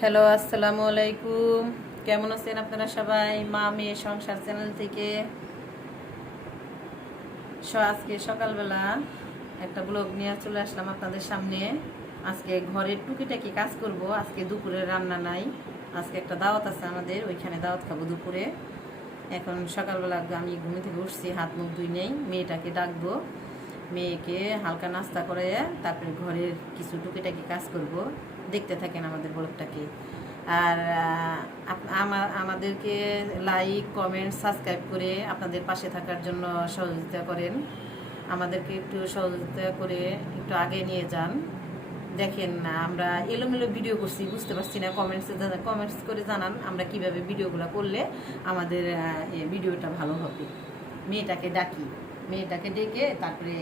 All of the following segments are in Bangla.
হ্যালো, আসসালামু আলাইকুম। কেমন আছেন আপনারা সবাই? মা মেয়ে সংসার চ্যানেল থেকে আজকে সকালবেলা একটা ব্লগ নিয়ে চলে আসলাম আপনাদের সামনে। আজকে ঘরের টুকিটাকি কাজ করব। আজকে দুপুরে রান্না নাই, আজকে একটা দাওয়াত আছে আমাদের, ওইখানে দাওয়াত খাবো দুপুরে। এখন সকালবেলা আমি ঘুম থেকে উঠছি, হাত মুখ ধুই নেই, মেয়েটাকে ডাকবো, মেয়েকে হালকা নাস্তা করে তারপরে ঘরের কিছু টুকিটাকি কাজ করব। দেখতে থাকেন আমাদের ব্লগটাকে। আর আমাদেরকে লাইক কমেন্ট সাবস্ক্রাইব করে আপনাদের পাশে থাকার জন্য সহযোগিতা করেন। আমাদেরকে একটু সহযোগিতা করে একটু আগে নিয়ে যান। দেখেন না, আমরা এলোমেলো ভিডিও করছি, বুঝতে পারছি না, কমেন্টস করে জানান আমরা কিভাবে ভিডিওগুলো করলে আমাদের ভিডিওটা ভালো হবে। মেয়েটাকে ডাকি, মেয়েটাকে ডেকে তারপরে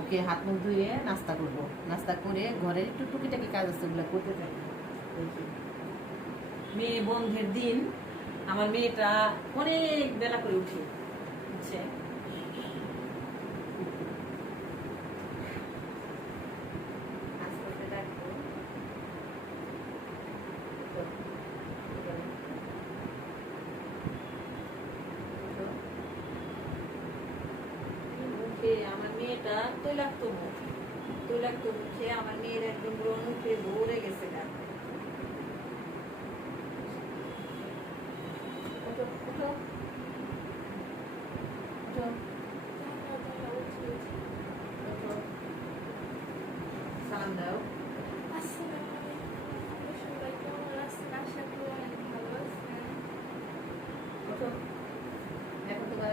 ওকে হাত মুখ ধুয়ে নাস্তা করব। নাস্তা করে ঘরের একটু টুকিটাকি কাজ আছে, ওগুলো করতে থাকি। মেয়ে বন্ধের দিন আমার মেয়েটা অনেক বেলা করে উঠে, বুঝছে? আমার মেয়েটা তৈলাক্ত মুখ, তৈলাক্ত মুখে আমার মেয়ের একদম ব্রণ উঠে ভরে গেছে। সালাম দাও। এখন তোমার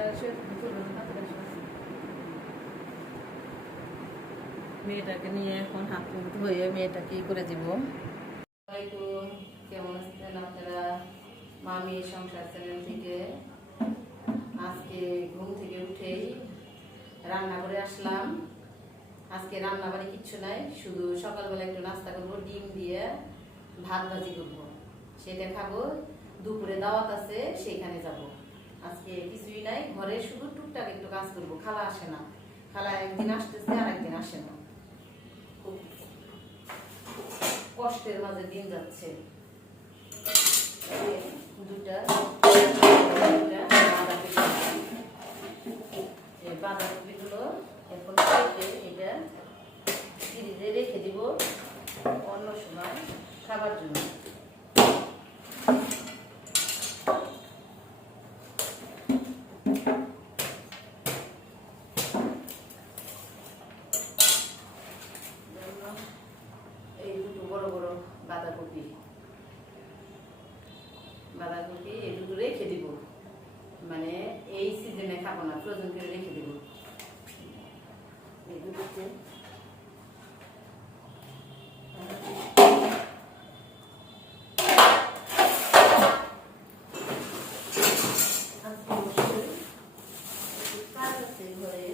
মেয়েটাকে নিয়ে এখন হাত মুখ ধুয়ে মেয়েটাকে করে দিব। কেমন আছেন আপনারা? মা মেয়ে সংসার চ্যানেল থেকে আজকে ঘুম থেকে উঠেই রান্না করে আসলাম। আজকে রান্না বাড়ি কিচ্ছু নাই, শুধু সকালবেলা একটু নাস্তা করবো, ডিম দিয়ে ভাত ভাজি করবো, সেটা খাবো। দুপুরে দাওয়াত আছে, সেইখানে যাব। আজকে কিছুই নাই, ঘরে শুধু টুকটাক একটু কাজ করবো। খালা আসে না, খালা একদিন আসতেছে আর একদিন আসে না, খুব কষ্টের মাঝে দিন যাচ্ছে। বাঁধাকপিগুলো এখন কেটে এটা ফ্রিজে রেখে দিব অন্য সময় খাবার জন্য। এই দুটো বড় বড় বাঁধাকপি এই দুটো রেখে দিব, মানে এই সিজনে খাবো না, ফ্রোজেন করে রেখে দিব। এই দুটোতে কাজ আছে ঘরে,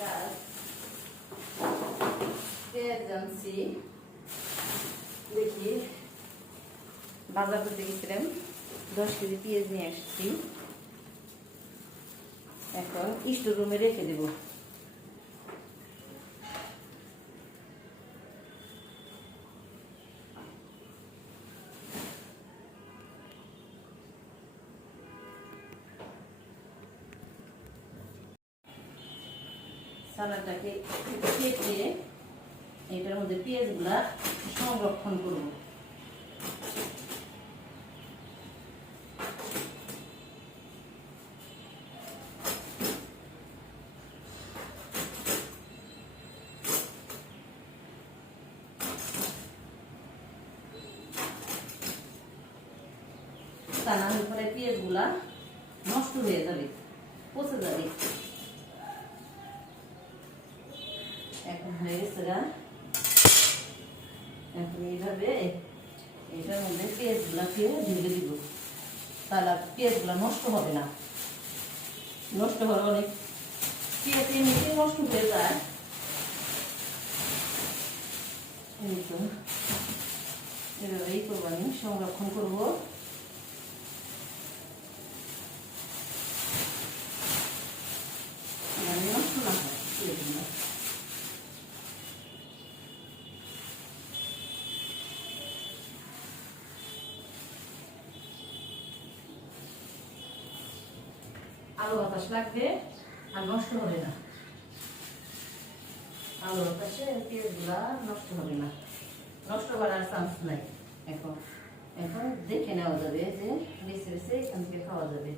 কাজ পেঁয়াজ আনছি, দেখি বাজার করতে গেছিলাম, 10 কেজি পেঁয়াজ নিয়ে আসছি। এখন স্টোর রুমে রেখে দেব। সালাডটাকে কেটে এটার মধ্যে পেঁয়াজগুলা সংরক্ষণ করব। তা না হলে পরে পেঁয়াজগুলা নষ্ট হয়ে যাবে, পচে যাবে। এখন হয়ে গেছে গা, এখন এইভাবে এটার মধ্যে পেঁয়াজগুলাকে ঢেলে দিব, তাহলে পেঁয়াজগুলা নষ্ট হবে না। নষ্ট হওয়ার অনেক পেঁয়াজ এমনিতে নষ্ট হয়ে যায়। এভাবেই করবো, আমি সংরক্ষণ করবো। নষ্ট না হয় পেঁয়াজগুলো। আলো বাতাস লাগবে আর নষ্ট হবে না। আলো বাতাসে পেঁয়াজগুলা নষ্ট হবে না, নষ্ট করার চান্স নাই। এখন এখন দেখে নেওয়া যাবে যে বেছে বেছে এখান থেকে খাওয়া যাবে।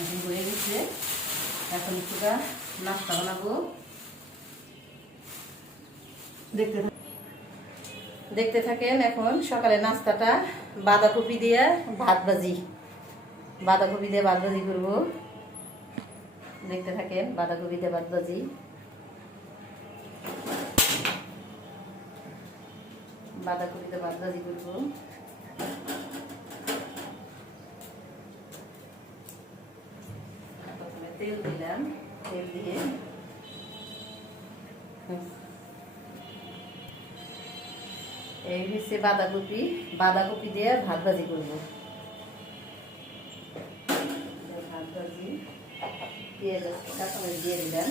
এখন হয়ে গেছে, এখন একটুটা নাস্তা বানাবো। দেখতে থাকেন। এখন সকালে নাস্তাটা বাঁধাকপি দিয়ে ভাত ভাজি, বাঁধাকপি দিয়ে ভাত ভাজি করবো। দেখতে থাকেন, বাঁধাকপি দিয়ে ভাত ভাজি। বাঁধাকপি দিয়ে ভাত ভাজি করবো। প্রথমে তেল দিলাম, তেল দিয়ে এই হচ্ছে বাঁধাকপি, বাঁধাকপি দিয়ে ভাত ভাজি করবো। ভাত ভাজি পেঁয়াজ কাঁচামরিচ দিয়ে দিলাম।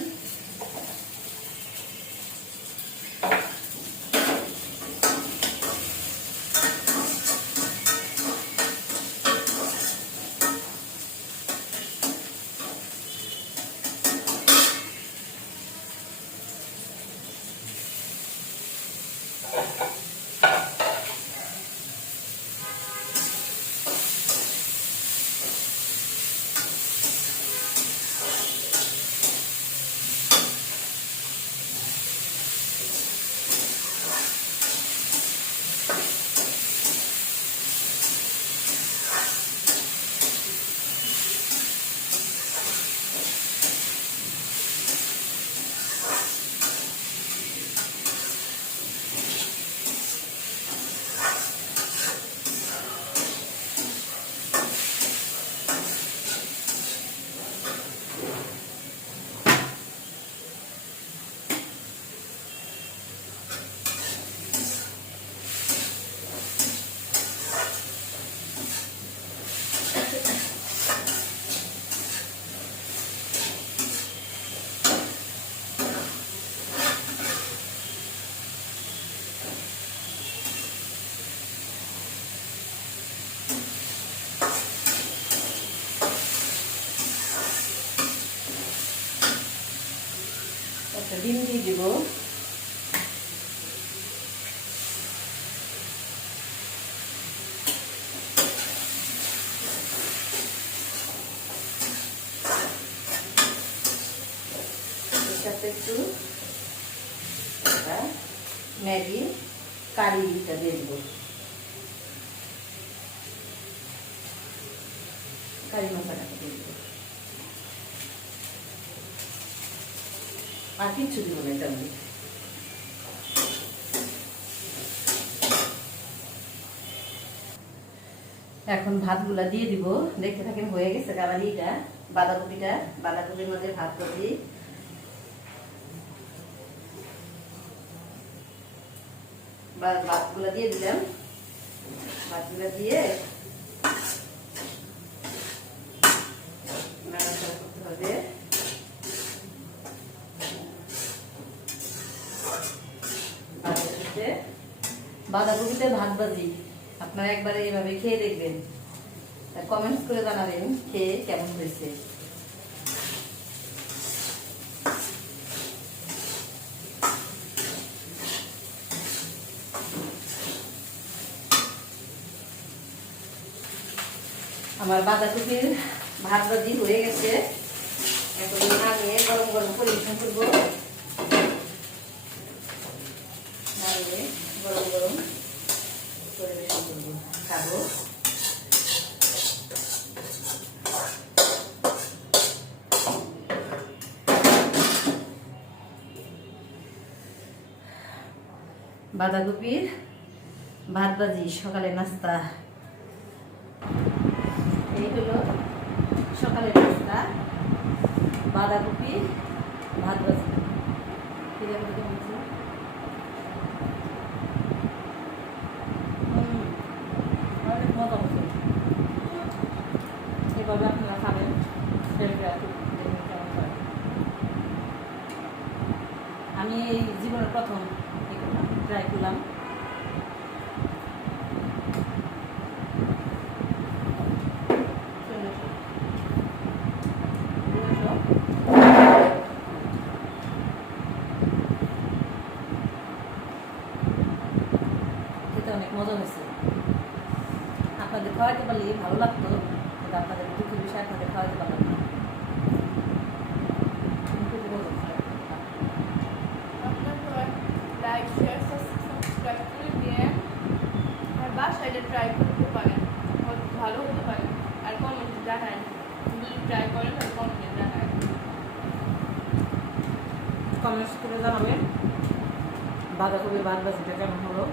একটা ডিম দিয়ে দিব। সাথে একটু ম্যাগি কারিটা দিয়ে দিব, কারি মশলাটা দিয়ে দিব। আর কিচ্ছু দিব না এটা আমি। এখন ভাতগুলা দিয়ে দিব। দেখতে থাকেন, হয়ে গেছে কালারিটা। বাঁধাকপিটা, বাঁধাকপির মধ্যে ভাত ভাজি। ভাতগুলা দিয়ে দিলাম। ভাতগুলা দিয়ে নাড়াচাড়া করতে হবে। বাঁধাকপিতে ভাত ভাজি আপনারা একবারে এইভাবে খেয়ে দেখবেন, কমেন্টস করে জানাবেন খেয়ে কেমন হয়েছে। আমার বাঁধাকপির ভাত ভাজি হয়ে গেছে। এখন নামিয়ে গরম গরম পরিবেশন করবো। নামিয়ে গরম গরম পরিবেশন করবো, খাবো। বাঁধাকপির ভাত ভাজি সকালে নাস্তা। এই হলো সকালের নাস্তা, বাঁধাকপি ভাত ভাজি। অনেক মজা হচ্ছে। এভাবে আপনারা খাবেন, আমি এই জীবনের প্রথম ট্রাই করলাম। মজা হয়েছে। আপনাদের খাওয়াইতে পারলে ভালো লাগতো, কিন্তু আপনাদের দুঃখের বিষয় আপনাদের খাওয়াইতে পারলাম না। লাইক শেয়ার সাবস্ক্রাইব করে দিয়ে আর বাসায় ট্রাই করতে পারেন, ভালো হতে পারে। আর কমেন্টে জানান, যদি ট্রাই করেন তাহলে কমেন্টে জানান। কমেন্টস করে জানাবেন বাঁধাকপির ভাত ভাজিটা কেমন হলো।